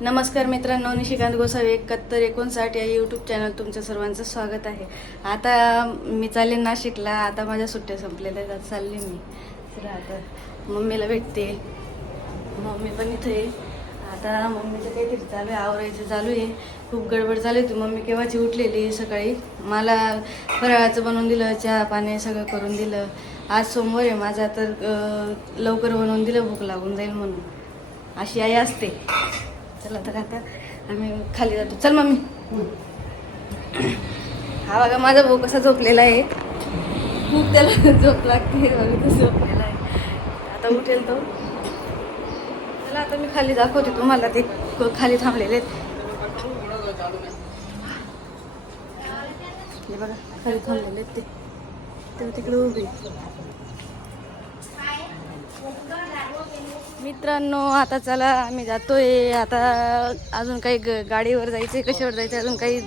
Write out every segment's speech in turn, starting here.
नमस्कार मित्रांनो निशिकांत गोसावी एकाहत्तर एकोणसाठ या यूट्यूब चॅनल तुमच्या सर्वांचं स्वागत आहे. आता मी चालले नाशिकला आता माझ्या सुट्ट्या संपलेल्या आहेत आता चालले मी. तर आता मम्मीला भेटते. मम्मी पण इथे आहे. आता मम्मीचं काहीतरी चालू आहे आवरायचं चालू आहे. खूप गडबड चालू होती मम्मी केव्हाची उठलेली सकाळी? मला फराळाचं बनवून दिलं चहा पाणी सगळं करून दिलं. आज सोमवार आहे माझा तर लवकर बनवून दिलं भूक लागून जाईल म्हणून. अशी आई असते. चला तर आता आम्ही खाली जातो. चल मम्मी. हा बघा माझा भाऊ कसा झोपलेला आहे. खूप त्याला झोप लागते बघा तो झोपलेला आहे. आता उठेल तो. चला आता मी खाली दाखवते तुम्हाला. ते खाली थांबलेले आहेत. हे बघा खाली थांबलेले आहेत ते. तेव्हा तिकडे उभे आहेत. मित्रांनो आता चला आम्ही जातोय. आता अजून काही ग- गाडीवर जायचंय कशावर जायचं अजून काही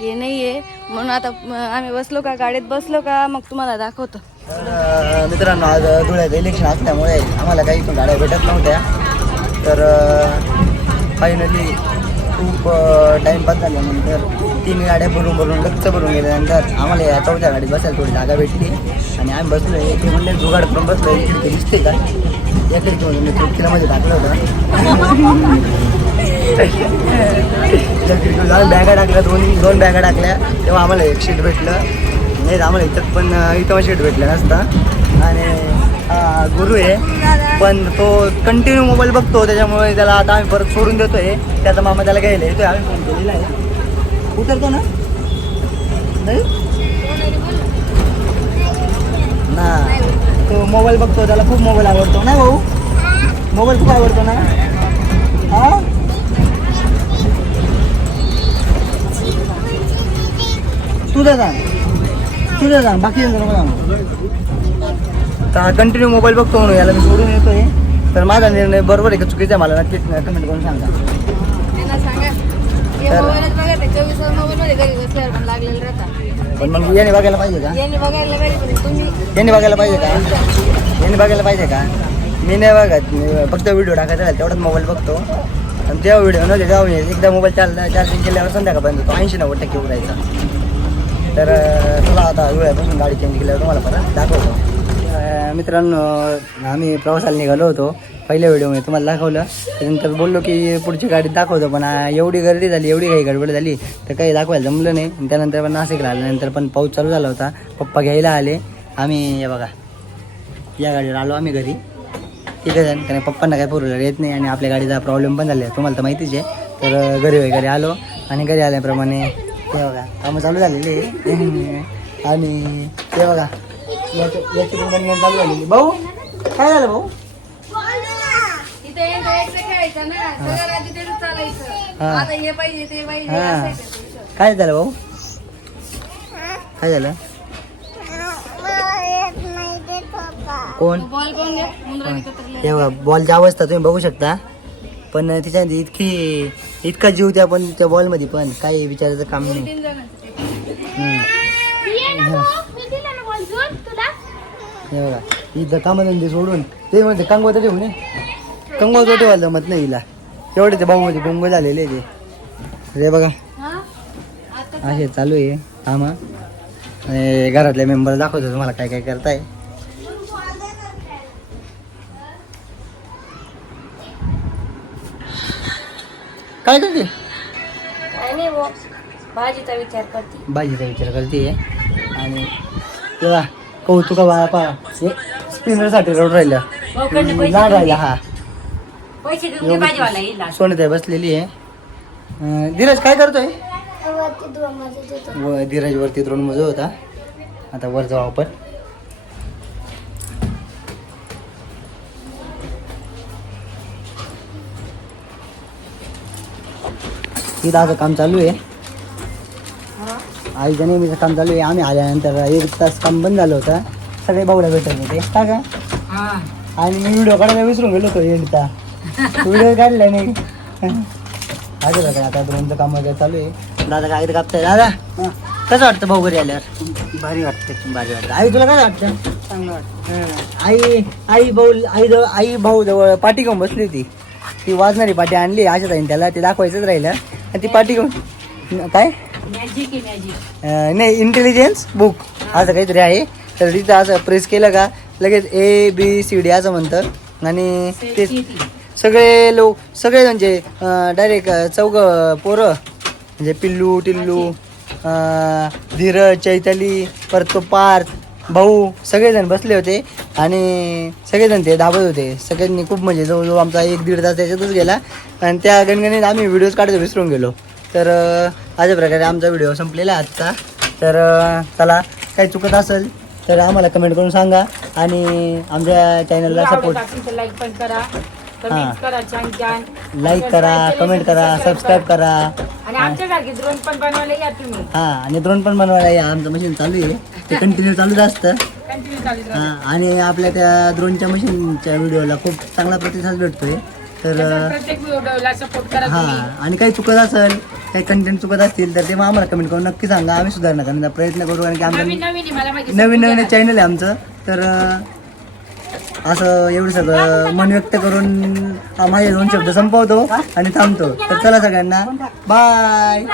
हे नाही आहे म्हणून आता आम्ही बसलो का गाडीत बसलो का मग तुम्हाला दाखवतो. तर मित्रांनो आज धुळ्यात इलेक्शन असल्यामुळे आम्हाला काही पण गाड्या भेटत नव्हत्या. तर फायनली खूप टाईमपास झाल्यानंतर तीन गाड्या भरून भरून लक्ष भरून गेल्यानंतर आम्हाला या चौथ्या गाडीत बसायला थोडी जागा भेटली. आणि आम्ही बसलो एक म्हणले जुगाड पण बसलो आहे खिडकी दिसते का? या खिडकीमधून मी टाकलं होतं त्या जाऊन बॅगा टाकल्या दोन दोन बॅगा टाकल्या तेव्हा आम्हाला एक शीट भेटलं नाही आम्हाला इथं पण इथं शीट भेटलं नसतं आणि गुरु आहे पण तो कंटिन्यू मोबाईल बघतो त्याच्यामुळे त्याला आता आम्ही परत सोडून देतोय त्याचा मामा त्याला घ्यायला येतोय आम्ही फोन केलेला आहे उतरतो ना नाही तो मोबाईल बघतो त्याला खूप मोबाईल आवडतो. ना भाऊ? मोबाईल खूप आवडतो ना? हा? तुझं सांग. तुझं सांग. बाकी तर कंटिन्यू मोबाईल बघतो म्हणून याला मी सोडून येतोय. तर माझा निर्णय बरोबर आहे का चुकीचा आहे मला नक्कीच कमेंट करून सांगा. तर- मोबाईलच बघा ते चोवीस मोबाईलमध्ये घरी बसल्यावर पण लागलेलं राहतात पण मग याने बघायला पाहिजे का? यांनी बघायला पाहिजे पण तुम्ही यांनी बघायला पाहिजे का? यांनी बघायला पाहिजे का? मी नाही बघत मी फक्त व्हिडिओ टाकायचा राहिला तेवढाच मोबाईल बघतो. आणि जेव्हा व्हिडिओ नव्हते तेव्हा मी एकदा मोबाईल चालला चार्जिंग केल्यावर संध्याकाळपर्यंत तो ऐंशी नव्वद टक्के उडायचा तर अं, चला आता वेळापासून गाडी चेंज केल्यावर तुम्हाला परत दाखवतो. अं, मित्रांनो आम्ही प्रवासाला निघालो होतो. पहिल्या व्हिडिओमध्ये तुम्हाला दाखवलं. त्यानंतर बोललो की पुढची गाडीत दाखवतो पण एवढी गर्दी झाली एवढी काही गडबड झाली तर काही दाखवायला जमलं नाही. आणि त्यानंतर पण नाशिकला आल्यानंतर पण पाऊस चालू झाला होता. पप्पा घ्यायला आले. आम्ही या बघा या गाडीवर आलो आम्ही घरी. तिथे जण कारण पप्पांना काय फोर येत नाही आणि आपल्या गाडीचा प्रॉब्लेम पण झाला तुम्हाला तर माहितीच आहे. तर घरी वगैरे आलो. आणि घरी आल्याप्रमाणे ते बघा कामं चालू झालेली आणि ते बघा याची पण चालू झालेली भाऊ काय झालं भाऊ? ना सगळं तेच चालायचं. हा. आता हे पाहिजे ते पाहिजे हा. ते. काय झालं भाऊ? काय झालं? कोण? बॉल कोण घ्या? मुंद्रा विकत हे बघा बॉलची अवस्था तुम्ही बघू शकता. पण त्याच्यामध्ये इतकी इतका जीव त्या पण त्या बॉलमध्ये पण. काही विचारायचं काम नाही. तीन जणांचं ते. हम्म. हे. बघा इथं कामधंदे सोडून. ते म्हणते कंगवा तरी होणे तोटे व्हायला जमत नाही हिला एवढे ते भाऊमध्ये गुंग झालेले ते. हे बघा. हा? असे चालू आहे. कामं आणि घरातले मेंबर दाखवतो तुम्हाला काय काय करताय. काय करते. भाजीचा विचार करते. भाजीचा विचार करते. आणि तेव्हा कौतुका बापा स्पिनरसाठी रड राहिलं लहान राहिला हा. पैसे सोनताई बसलेली आहे. अं, धीरज काय करतोय? व धीरज वरती द्रोण मजा होता. आता वर जाऊ आपण. इथं आता काम चालू आहे. आईचं नेहमीचं काम चालू आहे. आम्ही आल्यानंतर एक तास काम बंद झालं होतं. सगळे बावड्या भेटत होते. का का आणि मी व्हिडिओ काढायला विसरून गेलो होतो एंडचा व्हिडिओ काढला नाही. अरे बघा आता दोनचं काम वगैरे चालू आहे. दादा काय ते कापताय? दादा कसं वाटतं भाऊ घरी आल्यावर? भारी वाटतं भारी वाटतं. आई तुला काय वाटतं? चांगलं वाटतं आई आई भाऊ आई जवळ आई भाऊ जवळ पाठी घेऊन बसली होती. ती वाजणारी पाटी आणली. आशा ताईन त्याला ते दाखवायचंच राहिलं. आणि ती पाटी घेऊन काय? नाही इंटेलिजन्स बुक असं काहीतरी आहे. तर तिथं असं प्रेस केलं का लगेच ए बी सी डी असं म्हणतं. आणि ते सगळे लोक सगळे म्हणजे डायरेक्ट चौघ पोरं म्हणजे पिल्लू टिल्लू अं, धीरज चैताली परत तो पार्थ भाऊ सगळेजण बसले होते आणि सगळेजण ते दाबत होते. सगळ्यांनी खूप म्हणजे जवळजवळ आमचा एक दीड तास त्याच्यातच गेला आणि त्या गणगणीत आम्ही व्हिडिओज काढायचं विसरून गेलो. तर अशा प्रकारे आमचा व्हिडिओ संपलेला आहे आजचा. तर चला काही चुकत असेल तर आम्हाला कमेंट करून सांगा आणि आमच्या चॅनलला सपोर्ट लाईक पण करा. कमेंट करा छान छान. लाईक करा कमेंट करा सबस्क्राईब करा. आणि ड्रोन पण बनवायला या तुम्ही. हा आणि ड्रोन पण बनवायला या. आमचं मशीन चालू आहे. ते कंटिन्यू चालूच असतं. कंटिन्यू चालू हा, आणि आपल्या त्या ड्रोनच्या मशीनच्या व्हिडिओला खूप चांगला प्रतिसाद भेटतोय. तर अं, प्रत्येक व्हिडिओला सपोर्ट करा हा तुम्ही. आणि काही चुकत असेल काही कंटेंट चुकत असतील तर ते मग आम्हाला कमेंट करून नक्की सांगा. आम्ही सुधारणा करण्याचा प्रयत्न करू कारण की आमचं नवीन नवीन आहे, मला माहिती नवीन नवीन चॅनल आहे आमचं. तर अं, असं एवढं सगळं मन व्यक्त करून माझे दोन शब्द संपवतो आणि थांबतो. तर चला सगळ्यांना बाय